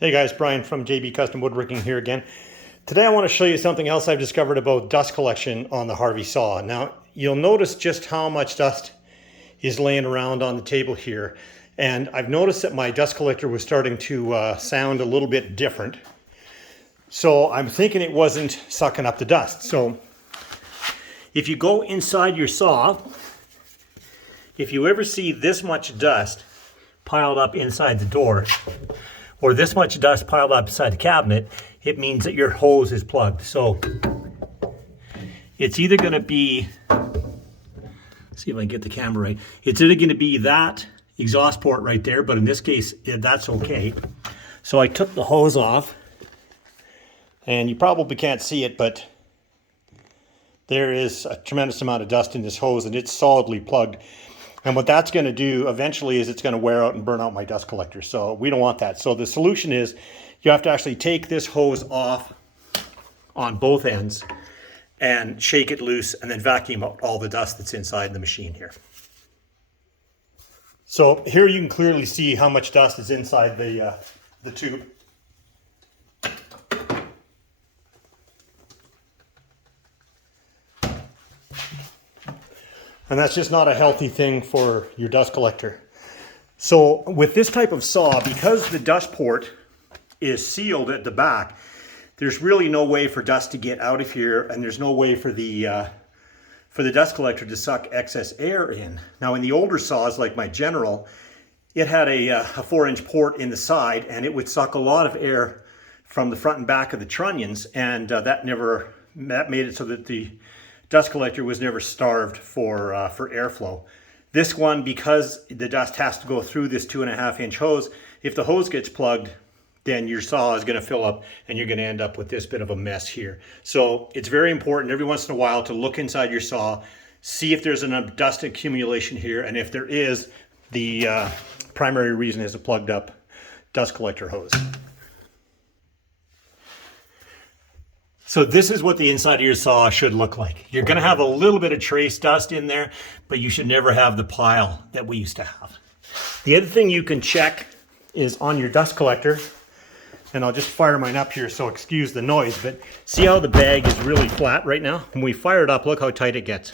Hey guys, Brian from JB Custom Woodworking here again. Today I want to show you something else I've discovered about dust collection on the Harvey saw. Now you'll notice just how much dust is laying around on the table here, and I've noticed that my dust collector was starting to sound a little bit different. So I'm thinking it wasn't sucking up the dust. So if you go inside your saw, if you ever see this much dust piled up inside the door, or this much dust piled up inside the cabinet, it means that your hose is plugged. So it's either going to be, let's see if I can get the camera right. It's either going to be that exhaust port right there, but in this case, that's okay. So I took the hose off, and you probably can't see it, but there is a tremendous amount of dust in this hose, and it's solidly plugged. And what that's going to do eventually is it's going to wear out and burn out my dust collector. So we don't want that. So the solution is you have to actually take this hose off on both ends and shake it loose and then vacuum out all the dust that's inside the machine here. So here you can clearly see how much dust is inside the tube. And that's just not a healthy thing for your dust collector. So with this type of saw, because the dust port is sealed at the back, there's really no way for dust to get out of here, and there's no way for the dust collector to suck excess air in. Now in the older saws, like my General, it had a 4-inch port in the side, and it would suck a lot of air from the front and back of the trunnions, and that made it so that the dust collector was never starved for airflow. This one, because the dust has to go through this 2.5-inch hose, if the hose gets plugged, then your saw is going to fill up and you're going to end up with this bit of a mess here. So it's very important every once in a while to look inside your saw, see if there's enough dust accumulation here, and if there is, the primary reason is a plugged up dust collector hose. So this is what the inside of your saw should look like. You're going to have a little bit of trace dust in there, but you should never have the pile that we used to have. The other thing you can check is on your dust collector, and I'll just fire mine up here, so excuse the noise, but see how the bag is really flat right now? When we fire it up, look how tight it gets.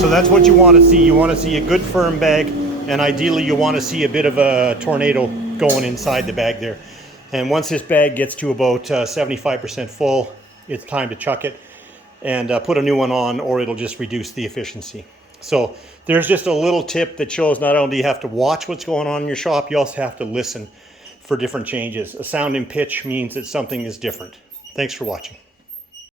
So that's what you want to see. You want to see a good firm bag. And ideally you want to see a bit of a tornado going inside the bag there. And once this bag gets to about 75% full, it's time to chuck it and put a new one on, or it'll just reduce the efficiency. So there's just a little tip that shows not only do you have to watch what's going on in your shop, you also have to listen for different changes. A sound in pitch means that something is different. Thanks for watching.